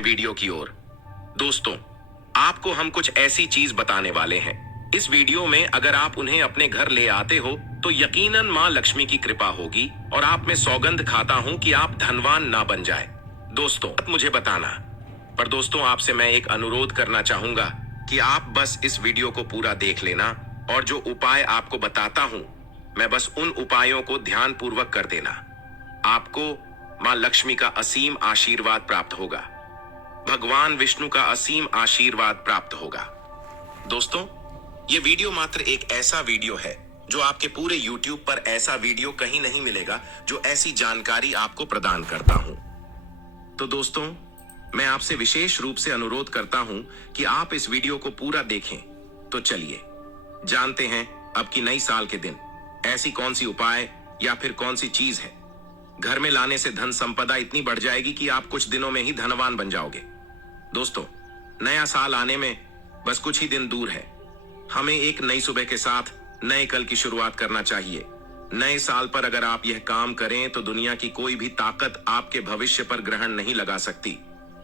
हैं वीडियो की ओर। दोस्तों, आपको हम कुछ ऐसी चीज बताने वाले हैं। इस वीडियो में अगर आप उन्हें अपने घर ले आते हो तो यकीनन मां लक्ष्मी की कृपा होगी और आप में सौगंध खाता हूं कि आप धनवान ना बन जाए। दोस्तों, मुझे बताना, पर दोस्तों आपसे मैं एक अनुरोध करना चाहूंगा कि आप बस इस वीडियो को पूरा देख लेना और जो उपाय आपको बताता हूं, मैं बस उन उपायों को ध्यान पूर्वक कर देना। आपको मां लक्ष्मी का असीम आशीर्वाद प्राप्त होगा, भगवान विष्णु का असीम आशीर्वाद प्राप्त होगा। दोस्तों, ये वीडियो मात्र एक ऐसा वीडियो है जो आपके पूरे YouTube पर ऐसा वीडियो कहीं नहीं मिलेगा जो ऐसी जानकारी आपको प्रदान करता हूं। तो दोस्तों, मैं आपसे विशेष रूप से अनुरोध करता हूं कि आप इस वीडियो को पूरा देखें। तो चलिए जानते हैं अब की नई साल के दिन ऐसी कौन सी उपाय या फिर कौन सी चीज है घर में लाने से धन संपदा इतनी बढ़ जाएगी कि आप कुछ दिनों में ही धनवान बन जाओगे। दोस्तों, नया साल आने में बस कुछ ही दिन दूर है। हमें एक नई सुबह के साथ नए कल की शुरुआत करना चाहिए। नए साल पर अगर आप यह काम करें तो दुनिया की कोई भी ताकत आपके भविष्य पर ग्रहण नहीं लगा सकती।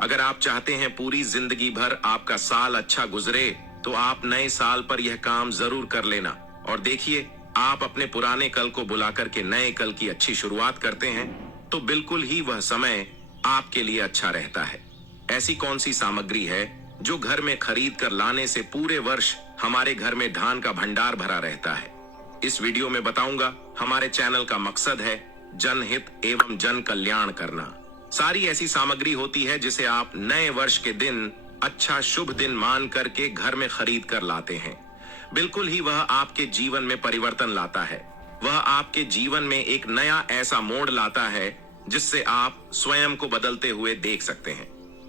अगर आप चाहते हैं पूरी जिंदगी भर आपका साल अच्छा गुजरे तो आप नए साल पर यह काम जरूर कर लेना और देखिए, आप अपने पुराने कल को बुलाकर के नए कल की अच्छी शुरुआत करते हैं तो बिल्कुल ही वह समय आपके लिए अच्छा रहता है। ऐसी कौन सी सामग्री है जो घर में खरीद कर लाने से पूरे वर्ष हमारे घर में धान का भंडार भरा रहता है? इस वीडियो में बताऊंगा। हमारे चैनल का मकसद है जनहित एवं जन कल्याण करना। सारी ऐसी सामग्री होती है जिसे आप नए वर्ष के दिन अच्छा शुभ दिन मान करके घर में खरीद कर लाते हैं। बिल्कुल ही वह आपके जीवन में परिवर्तन लाता है। वह आपके जीवन में एक नया ऐसा मोड़ लाता है जिससे आप स्वयं को बदलते हुए देख सकते हैं।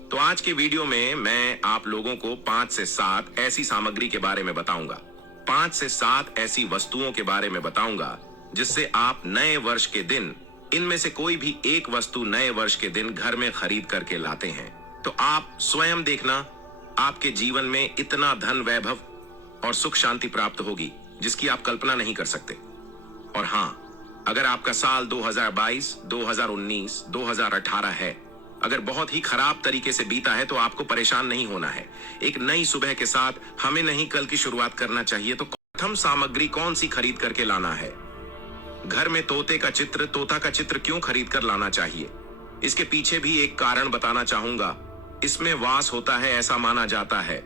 तो आज के वीडियो में मैं आप लोगों को 5 से 7 ऐसी सामग्री के बारे में बताऊंगा। 5 से 7 ऐसी वस्तुओं के बारे में बताऊंगा जिससे आप नए वर्ष के दिन इनमें से कोई भी एक वस्तु नए वर्ष के दिन घर में खरीद करके लाते हैं तो आप स्वयं देखना, आपके जीवन में इतना धन वैभव और सुख शांति प्राप्त होगी जिसकी आप कल्पना नहीं कर सकते। और हाँ, अगर आपका साल 2022, 2019, 2018 है, अगर बहुत ही खराब तरीके से बीता है तो आपको परेशान नहीं होना है। एक नई सुबह के साथ हमें नहीं कल की शुरुआत करना चाहिए। तो प्रथम सामग्री कौन सी खरीद करके लाना है? घर में तोता का चित्र क्यों खरीद कर लाना चाहिए? इसके पीछे भी एक कारण बताना चाहूंगा। इसमें वास होता है ऐसा माना जाता है।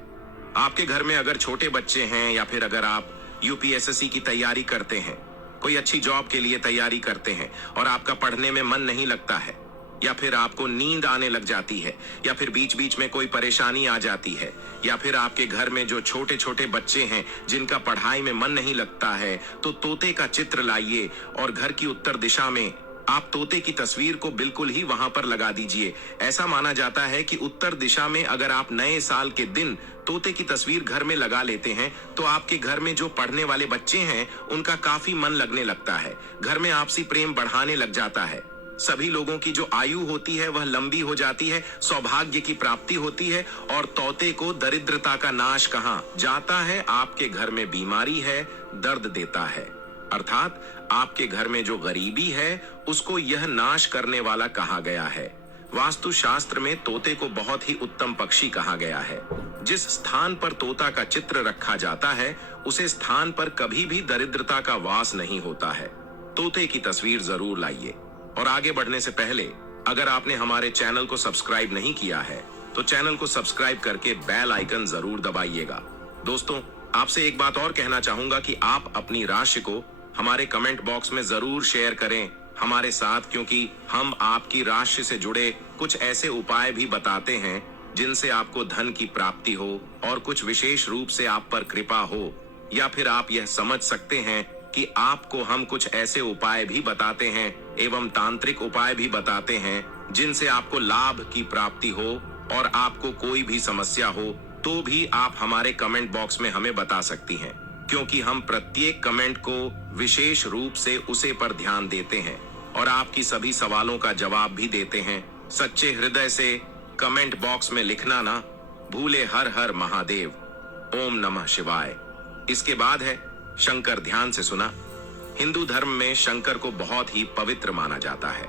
आपके घर में अगर छोटे बच्चे हैं या फिर अगर आप यूपीएसएससी की तैयारी करते हैं, कोई अच्छी जॉब के लिए तैयारी करते हैं और आपका पढ़ने में मन नहीं लगता है, या फिर आपको नींद आने लग जाती है, या फिर बीच बीच में कोई परेशानी आ जाती है, या फिर आपके घर में जो छोटे छोटे बच्चे हैं जिनका पढ़ाई में मन नहीं लगता है, तो तोते का चित्र लाइए और घर की उत्तर दिशा में आप तोते की तस्वीर को बिल्कुल ही वहां पर लगा दीजिए। ऐसा माना जाता है कि उत्तर दिशा में अगर आप नए साल के दिन तोते की तस्वीर घर में लगा लेते हैं तो आपके घर में जो पढ़ने वाले बच्चे हैं उनका काफी मन लगने लगता है। घर में आपसी प्रेम बढ़ाने लग जाता है। सभी लोगों की जो आयु होती है वह लंबी हो जाती है, सौभाग्य की प्राप्ति होती है और तोते को दरिद्रता का नाश कहा जाता है। आपके घर में बीमारी है, दर्द देता है, अर्थात आपके घर में जो गरीबी है उसको यह नाश करने वाला कहा गया है। वास्तु शास्त्र में तोते को बहुत ही उत्तम पक्षी कहा गया है। जिस स्थान पर तोता का चित्र रखा जाता है उसे स्थान पर कभी भी दरिद्रता का वास नहीं होता है। तोते की तस्वीर जरूर लाइए। और आगे बढ़ने से पहले अगर आपने हमारे चैनल को सब्सक्राइब नहीं किया है तो चैनल को सब्सक्राइब करके बेल आइकन जरूर दबाइएगा। दोस्तों, आपसे एक बात और कहना चाहूंगा कि आप अपनी राशि को हमारे कमेंट बॉक्स में जरूर शेयर करें हमारे साथ, क्योंकि हम आपकी राशि से जुड़े कुछ ऐसे उपाय भी बताते हैं जिनसे आपको धन की प्राप्ति हो और कुछ विशेष रूप से आप पर कृपा हो, या फिर आप यह समझ सकते हैं कि आपको हम कुछ ऐसे उपाय भी बताते हैं एवं तांत्रिक उपाय भी बताते हैं जिनसे आपको लाभ की प्राप्ति हो और आपको कोई भी समस्या हो तो भी आप हमारे कमेंट बॉक्स में हमें बता सकती हैं, क्योंकि हम प्रत्येक कमेंट को विशेष रूप से उसे पर ध्यान देते हैं और आपकी सभी सवालों का जवाब भी देते हैं। सच्चे हृदय से कमेंट बॉक्स में लिखना ना भूले। हर हर महादेव, ओम नमः शिवाय। इसके बाद है शंकर। ध्यान से सुना। हिंदू धर्म में शंकर को बहुत ही पवित्र माना जाता है।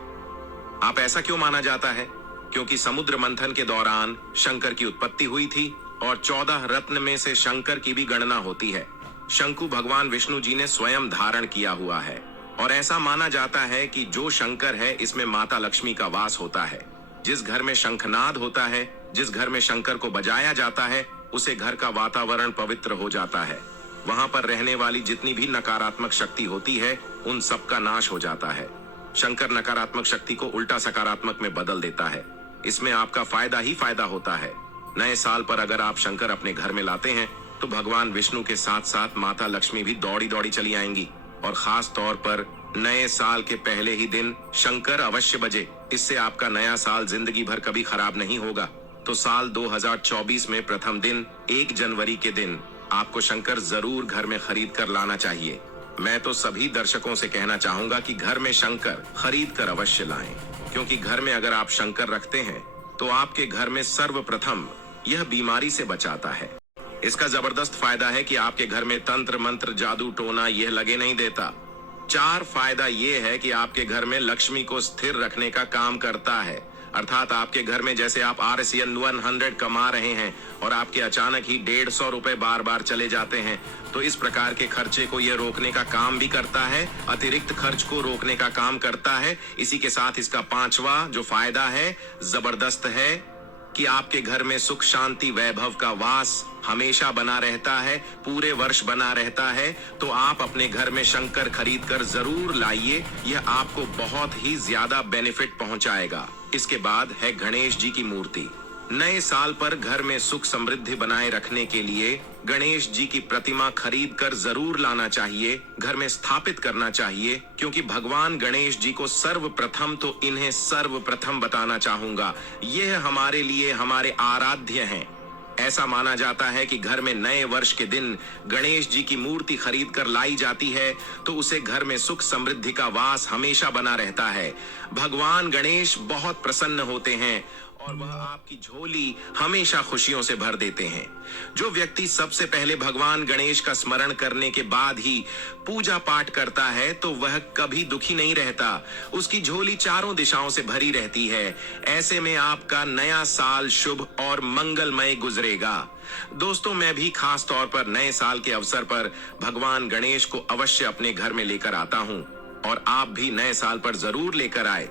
आप ऐसा क्यों माना जाता है? क्योंकि समुद्र मंथन के दौरान शंकर की उत्पत्ति हुई थी और 14 रत्न में से शंकर की भी गणना होती है। शंकु भगवान विष्णु जी ने स्वयं धारण किया हुआ है और ऐसा माना जाता है कि जो शंकर है इसमें माता लक्ष्मी का वास होता है। जिस घर में शंखनाद होता है, जिस घर में शंकर को बजाया जाता है, उसे घर का वातावरण पवित्र हो जाता है। वहां पर रहने वाली जितनी भी नकारात्मक शक्ति होती है उन सब का नाश हो जाता है। शंकर नकारात्मक शक्ति को उल्टा सकारात्मक में बदल देता है। इसमें आपका फायदा ही फायदा होता है। नए साल पर अगर आप शंकर अपने घर में लाते हैं तो भगवान विष्णु के साथ साथ माता लक्ष्मी भी दौड़ी दौड़ी चली आएंगी और खास तौर पर नए साल के पहले ही दिन शंकर अवश्य बजे। इससे आपका नया साल जिंदगी भर कभी खराब नहीं होगा। तो साल 2024 में प्रथम दिन 1 जनवरी के दिन आपको शंकर जरूर घर में खरीद कर लाना चाहिए। मैं तो सभी दर्शकों से कहना चाहूंगा कि घर में शंकर खरीद कर अवश्य लाएं, क्योंकि घर में अगर आप शंकर रखते हैं तो आपके घर में सर्वप्रथम यह बीमारी से बचाता है। इसका जबरदस्त फायदा है कि आपके घर में तंत्र मंत्र जादू टोना यह लगे नहीं देता। 4 फायदा यह है कि आपके घर में लक्ष्मी को स्थिर रखने का काम करता है। अर्थात आपके घर में जैसे आप RCN 100 कमा रहे हैं और आपके अचानक ही 150 रुपए बार बार चले जाते हैं, तो इस प्रकार के खर्चे को यह रोकने का काम भी करता है, अतिरिक्त खर्च को रोकने का काम करता है। इसी के साथ इसका 5वां जो फायदा है जबरदस्त है कि आपके घर में सुख शांति वैभव का वास हमेशा बना रहता है, पूरे वर्ष बना रहता है। तो आप अपने घर में शंकर खरीद कर जरूर लाइए, यह आपको बहुत ही ज्यादा बेनिफिट पहुंचाएगा। इसके बाद है गणेश जी की मूर्ति। नए साल पर घर में सुख समृद्धि बनाए रखने के लिए गणेश जी की प्रतिमा खरीद कर जरूर लाना चाहिए, घर में स्थापित करना चाहिए, क्योंकि भगवान गणेश जी को सर्वप्रथम तो इन्हें सर्वप्रथम बताना चाहूंगा, यह हमारे लिए हमारे आराध्य हैं। ऐसा माना जाता है कि घर में नए वर्ष के दिन गणेश जी की मूर्ति खरीद कर लाई जाती है तो उसे घर में सुख समृद्धि का वास हमेशा बना रहता है। भगवान गणेश बहुत प्रसन्न होते हैं और वह आपकी झोली हमेशा खुशियों से भर देते हैं। जो व्यक्ति सबसे पहले भगवान गणेश का स्मरण करने के बाद ही पूजा पाठ करता है तो वह कभी दुखी नहीं रहता, उसकी झोली चारों दिशाओं से भरी रहती है। ऐसे में आपका नया साल शुभ और मंगलमय गुजरेगा। दोस्तों, मैं भी खास तौर पर नए साल के अवसर पर भगवान गणेश को अवश्य अपने घर में लेकर आता हूं और आप भी नए साल पर जरूर लेकर आए,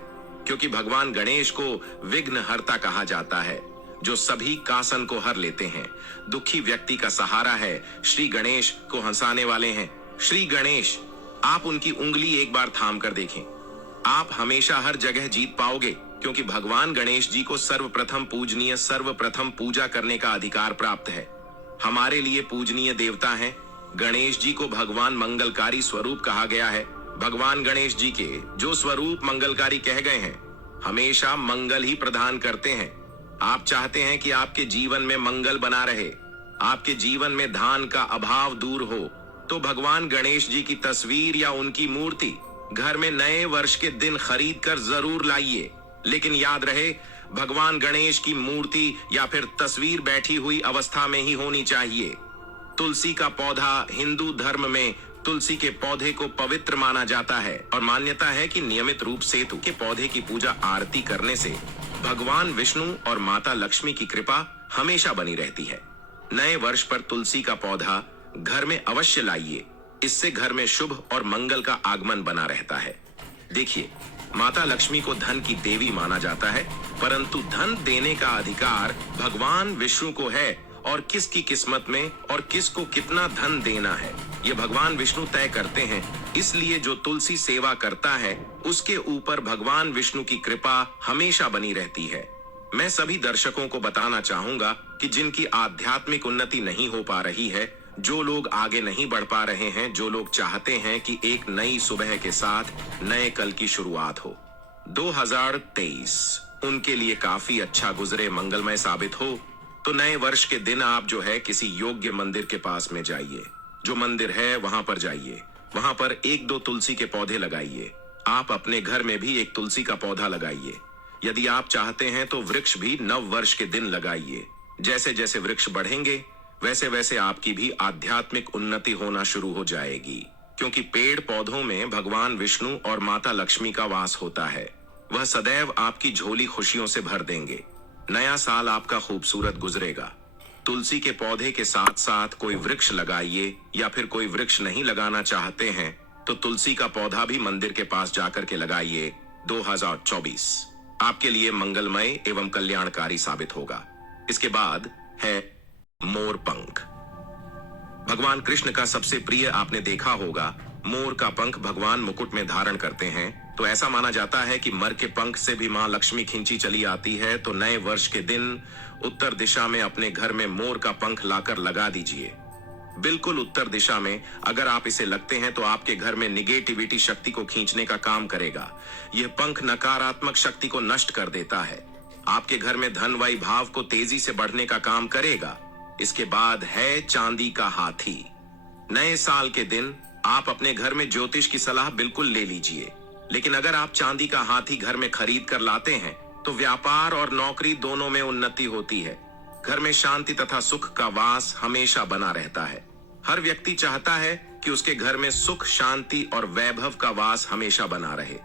क्योंकि भगवान गणेश को विघ्नहर्ता कहा जाता है, जो सभी कासन को हर लेते हैं। दुखी व्यक्ति का सहारा है, श्री गणेश को हंसाने वाले हैं। श्री गणेश, आप उनकी उंगली एक बार थाम कर देखें, आप हमेशा हर जगह जीत पाओगे, क्योंकि भगवान गणेश जी को सर्वप्रथम पूजनीय, सर्वप्रथम पूजा करने का अधिकार प्राप्त है। हमारे लिए पूजनीय देवता हैं। गणेश जी को भगवान मंगलकारी स्वरूप कहा गया है। भगवान गणेश जी के जो स्वरूप मंगलकारी कह गए हैं, हमेशा मंगल ही प्रदान करते हैं। आप चाहते हैं कि आपके जीवन में मंगल बना रहे, आपके जीवन में धान का अभाव दूर हो, तो भगवान गणेश जी की तस्वीर या उनकी मूर्ति घर में नए वर्ष के दिन खरीद कर जरूर लाइए। लेकिन याद रहे, भगवान गणेश की मूर्ति या फिर तस्वीर बैठी हुई अवस्था में ही होनी चाहिए। तुलसी का पौधा हिंदू धर्म में तुलसी के पौधे को पवित्र माना जाता है और मान्यता है कि नियमित रूप से के पौधे की पूजा आरती करने से भगवान विष्णु और माता लक्ष्मी की कृपा हमेशा बनी रहती है। नए वर्ष पर तुलसी का पौधा घर में अवश्य लाइए, इससे घर में शुभ और मंगल का आगमन बना रहता है। देखिए, माता लक्ष्मी को धन की देवी माना जाता है, परंतु धन देने का अधिकार भगवान विष्णु को है और किसकी किस्मत में और किसको कितना धन देना है, ये भगवान विष्णु तय करते हैं। इसलिए जो तुलसी सेवा करता है उसके ऊपर भगवान विष्णु की कृपा हमेशा बनी रहती है। मैं सभी दर्शकों को बताना चाहूंगा कि जिनकी आध्यात्मिक उन्नति नहीं हो पा रही है, जो लोग आगे नहीं बढ़ पा रहे हैं, जो लोग चाहते हैं कि एक नई सुबह के साथ नए कल की शुरुआत हो, 2023 उनके लिए काफी अच्छा गुजरे, मंगलमय साबित हो, तो नए वर्ष के दिन आप जो है किसी योग्य मंदिर के पास में जाइए। जो मंदिर है वहां पर जाइए, वहां पर 1-2 तुलसी के पौधे लगाइए। आप अपने घर में भी एक तुलसी का पौधा लगाइए। यदि आप चाहते हैं तो वृक्ष भी नव वर्ष के दिन लगाइए। जैसे जैसे वृक्ष बढ़ेंगे वैसे वैसे आपकी भी आध्यात्मिक उन्नति होना शुरू हो जाएगी, क्योंकि पेड़ पौधों में भगवान विष्णु और माता लक्ष्मी का वास होता है। वह सदैव आपकी झोली खुशियों से भर देंगे। नया साल आपका खूबसूरत गुजरेगा। तुलसी के पौधे के साथ साथ कोई वृक्ष लगाइए, या फिर कोई वृक्ष नहीं लगाना चाहते हैं तो तुलसी का पौधा भी मंदिर के पास जाकर के लगाइए। 2024 आपके लिए मंगलमय एवं कल्याणकारी साबित होगा। इसके बाद है मोर पंख। भगवान कृष्ण का सबसे प्रिय आपने देखा होगा, मोर का पंख भगवान मुकुट में धारण करते हैं। तो ऐसा माना जाता है कि मर के पंख से भी मां लक्ष्मी खींची चली आती है। तो नए वर्ष के दिन उत्तर दिशा में अपने घर में मोर का पंख लाकर लगा दीजिए। बिल्कुल उत्तर दिशा में अगर आप इसे लगते हैं तो आपके घर में निगेटिविटी शक्ति को खींचने का काम करेगा। यह पंख नकारात्मक शक्ति को नष्ट कर देता है। आपके घर में धन वैभव को तेजी से बढ़ने का काम करेगा। इसके बाद है चांदी का हाथी। नए साल के दिन आप अपने घर में ज्योतिष की सलाह बिल्कुल ले लीजिए, लेकिन अगर आप चांदी का हाथी घर में खरीद कर लाते हैं तो व्यापार और नौकरी दोनों में उन्नति होती है। घर में शांति तथा सुख का वास हमेशा बना रहता है। हर व्यक्ति चाहता है कि उसके घर में सुख, शांति और वैभव का वास हमेशा बना रहे।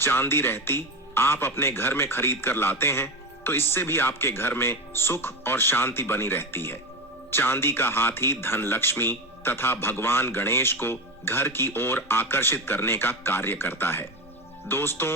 चांदी रहती आप अपने घर में खरीद कर लाते हैं तो इससे भी आपके घर में सुख और शांति बनी रहती है। चांदी का हाथी धन लक्ष्मी तथा भगवान गणेश को घर की ओर आकर्षित करने का कार्य करता है। दोस्तों,